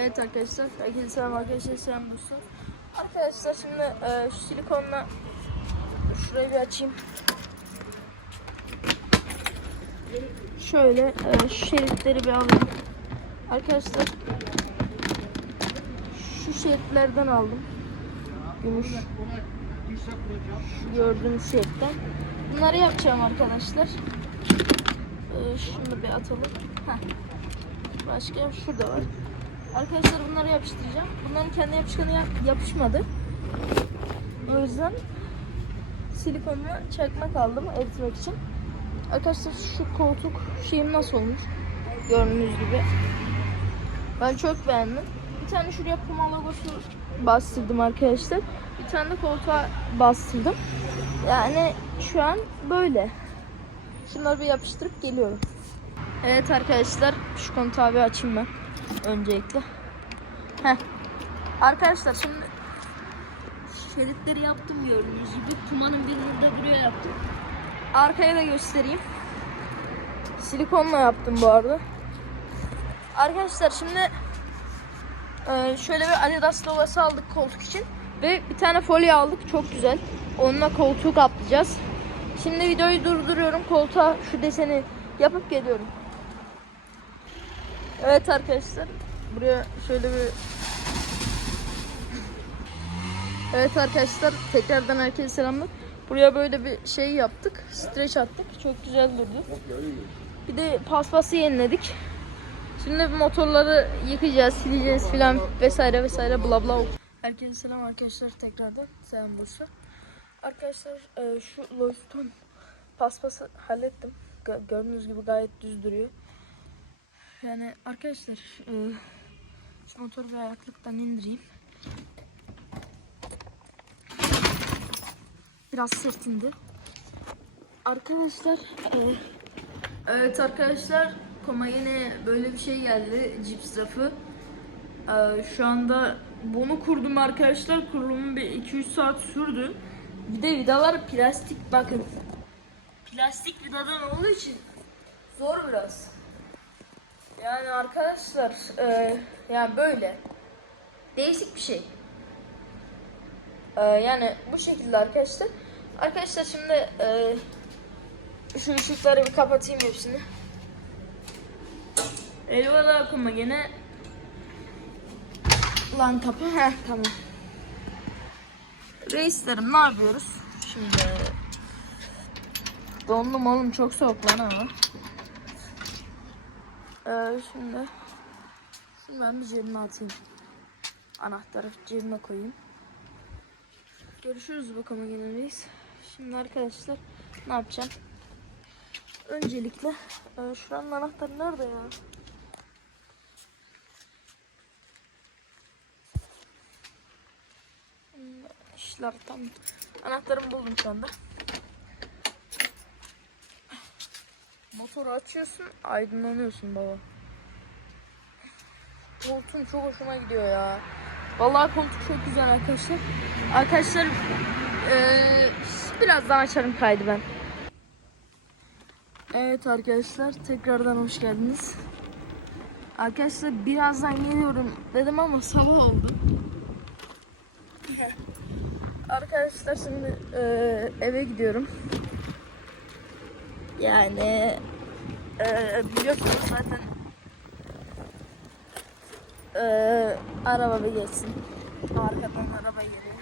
Evet arkadaşlar, herkese selam arkadaşlar, selam dostlar. Arkadaşlar şimdi e, şu silikonla şurayı bir açayım. Şöyle e, şu şeritleri bir alayım. Arkadaşlar şu şeritlerden aldım. Gümüş. Şu gördüğünüz şeritten. Bunları yapacağım arkadaşlar. E, şunu bir atalım. Heh. Başka şurada var. Arkadaşlar bunları yapıştıracağım. Bunların kendi yapışkanı yap- yapışmadı. O yüzden silikonla çakmak aldım eritmek için. Arkadaşlar şu koltuk şeyim nasıl olmuş? Gördüğünüz gibi. Ben çok beğendim. Bir tane şuraya Puma logosu bastırdım arkadaşlar. Bir tane de koltuğa bastırdım. Yani şu an böyle. Şunları bir yapıştırıp geliyorum. Evet arkadaşlar şu kontağı bir açayım ben öncelikle. Heh. Arkadaşlar şimdi şeritleri yaptım gördüğünüz gibi. Tumanın birini de buraya yaptım. Arkaya da göstereyim. Silikonla yaptım bu arada. Arkadaşlar şimdi e, şöyle bir Adidas logosu aldık koltuk için. Ve bir tane folyo aldık çok güzel. Onunla koltuğu kaplayacağız. Şimdi videoyu durduruyorum. Koltuğa şu deseni yapıp geliyorum. Evet arkadaşlar. Buraya şöyle bir Evet arkadaşlar tekrardan herkese selamlar. Buraya böyle bir şey yaptık. Streç attık. Çok güzel durdu. Bir de paspası yeniledik. Şimdi motorları yıkayacağız, sileceğiz filan vesaire vesaire bla bla. Herkese selam arkadaşlar tekrardan. Selam Bursa. Arkadaşlar e, şu Loiston paspası hallettim. Gö- Gördüğünüz gibi gayet düz duruyor. Yani arkadaşlar e, şu motoru bir ayaklıktan indireyim. Biraz sırtındı. Arkadaşlar e, evet arkadaşlar koma yine böyle bir şey geldi cips rafı. E, şu anda bunu kurdum arkadaşlar. Kurulumum bir 2-3 saat sürdü. Bir de vidalar plastik bakın. Plastik vidadan olduğu için zor biraz. Yani arkadaşlar e, yani böyle değişik bir şey. E, yani bu şekilde arkadaşlar. Arkadaşlar şimdi e, şu ışıkları bir kapatayım hepsini. Eyvallah akıma gene lan kapı heh tamam. Reislerim ne yapıyoruz? Şimdi dondum oğlum çok soğuk lan ama. Ee, şimdi şimdi ben bir cebime atayım. Anahtarı cebime koyayım. Görüşürüz bakalım yine reis. Şimdi arkadaşlar ne yapacağım? Öncelikle e, şuranın anahtarı nerede ya? Hmm, İşler tam. Anahtarımı buldum şu anda. Motoru açıyorsun, aydınlanıyorsun baba. Koltuğum çok hoşuma gidiyor ya. Vallahi koltuk çok güzel arkadaşlar. Arkadaşlar eee biraz açarım kaydı ben. Evet arkadaşlar tekrardan hoş geldiniz. Arkadaşlar birazdan geliyorum dedim ama sabah oldu. Arkadaşlar şimdi eee, eve gidiyorum. Yani eee biliyorsunuz zaten eee, araba bir geçsin. Arkadan araba geliyor.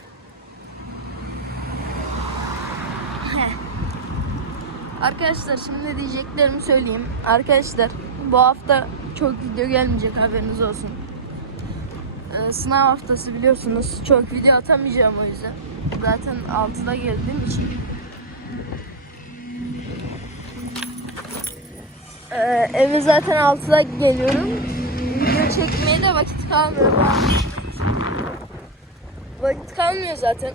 Arkadaşlar şimdi diyeceklerimi söyleyeyim. Arkadaşlar bu hafta çok video gelmeyecek haberiniz olsun. Ee, sınav haftası biliyorsunuz. Çok video atamayacağım o yüzden. Zaten 6'da geldiğim için. Ee, eve zaten 6'da geliyorum. Video çekmeye de vakit kalmıyor. Vakit kalmıyor zaten.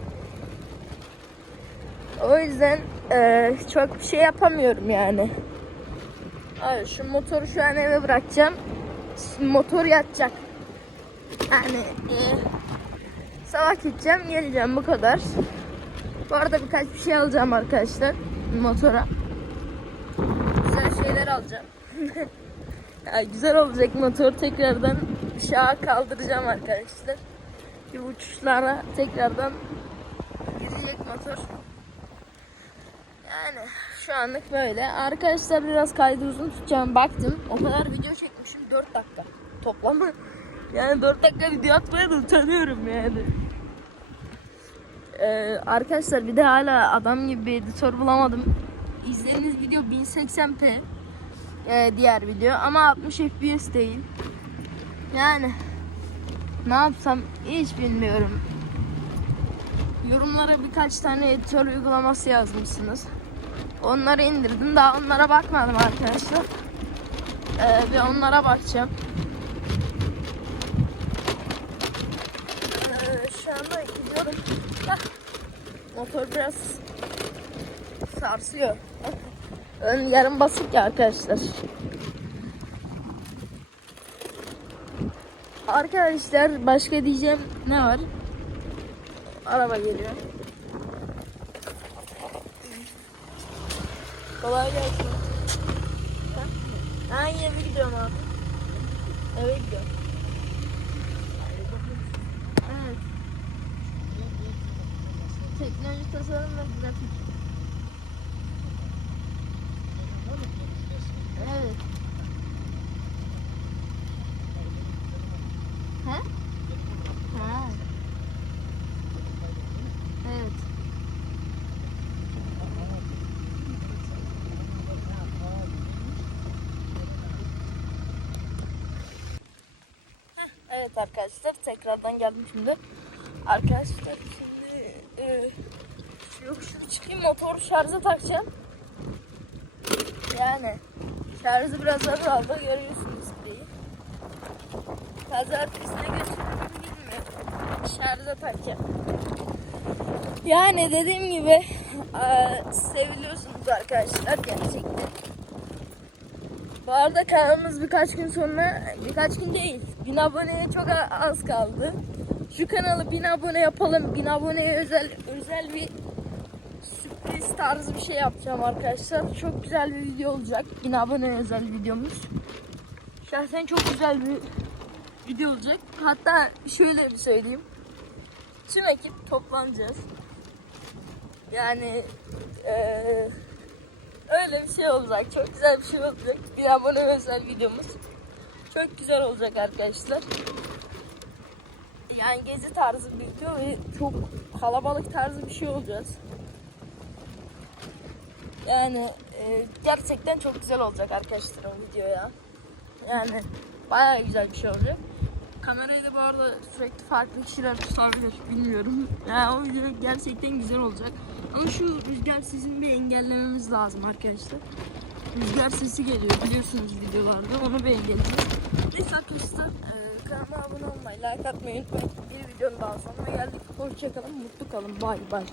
O yüzden eee, çok bir şey yapamıyorum yani. Abi şu motoru şu an eve bırakacağım. Motor yatacak. Yani eee, sabah gideceğim geleceğim bu kadar. Bu arada birkaç bir şey alacağım arkadaşlar motora. Şeyler alacağım. ya güzel olacak motor tekrardan aşağı kaldıracağım arkadaşlar. Bir uçuşlara tekrardan girecek motor. Yani şu anlık böyle. Arkadaşlar biraz kaydı uzun tutacağım. Baktım o kadar video çekmişim 4 dakika toplamı. Yani 4 dakika video atmaya da utanıyorum yani. Ee, arkadaşlar bir de hala adam gibi bir editör bulamadım. İzlediğiniz video 1080p ee, diğer video ama 60 fps değil. Yani ne yapsam hiç bilmiyorum. Yorumlara birkaç tane editör uygulaması yazmışsınız. Onları indirdim. Daha onlara bakmadım arkadaşlar. Ee, ve onlara bakacağım. Ee, şu anda gidiyorum. Bak. Motor biraz sarsıyor. Ön yarım basık ya arkadaşlar. Arkadaşlar başka diyeceğim ne var? Araba geliyor. Kolay gelsin. Ha? Ha eve gidiyorum abi. Eve gidiyorum. Evet. Teknoloji tasarım ve grafik. Evet. Ha? Ha. Evet. Heh, Evet arkadaşlar tekrardan geldim şimdi. Arkadaşlar şimdi e, şu yokuşu çıkayım motor şarja takacağım. Yani şarjı biraz azaldı görüyorsunuz diye. Pazartesine götürürüm bilmiyorum. Şarja takacağım. Yani dediğim gibi eee, seviliyorsunuz arkadaşlar gerçekten. Bu arada kanalımız birkaç gün sonra, birkaç gün değil, bin aboneye çok az kaldı. Şu kanalı bin abone yapalım, bin aboneye özel özel bir sürpriz tarzı bir şey yapacağım arkadaşlar. Çok güzel bir video olacak, bin abone özel videomuz. Şahsen çok güzel bir video olacak. Hatta şöyle bir söyleyeyim. Tüm ekip toplanacağız. Yani eee, öyle bir şey olacak. Çok güzel bir şey olacak. Bir abone özel videomuz. Çok güzel olacak arkadaşlar. Yani gezi tarzı bir video ve çok kalabalık tarzı bir şey olacağız. Yani e, gerçekten çok güzel olacak arkadaşlar o video ya. Yani bayağı güzel bir şey olacak. Kamerayı da bu arada sürekli farklı kişiler tutabilir bilmiyorum. Yani o video gerçekten güzel olacak. Ama şu rüzgar sesini bir engellememiz lazım arkadaşlar. Rüzgar sesi geliyor biliyorsunuz videolarda onu bir engelleyeceğiz. Neyse arkadaşlar e, kanalıma abone olmayı, like atmayı unutmayın. Bir videonun daha sonuna geldik. Hoşçakalın, mutlu kalın. Bay bay.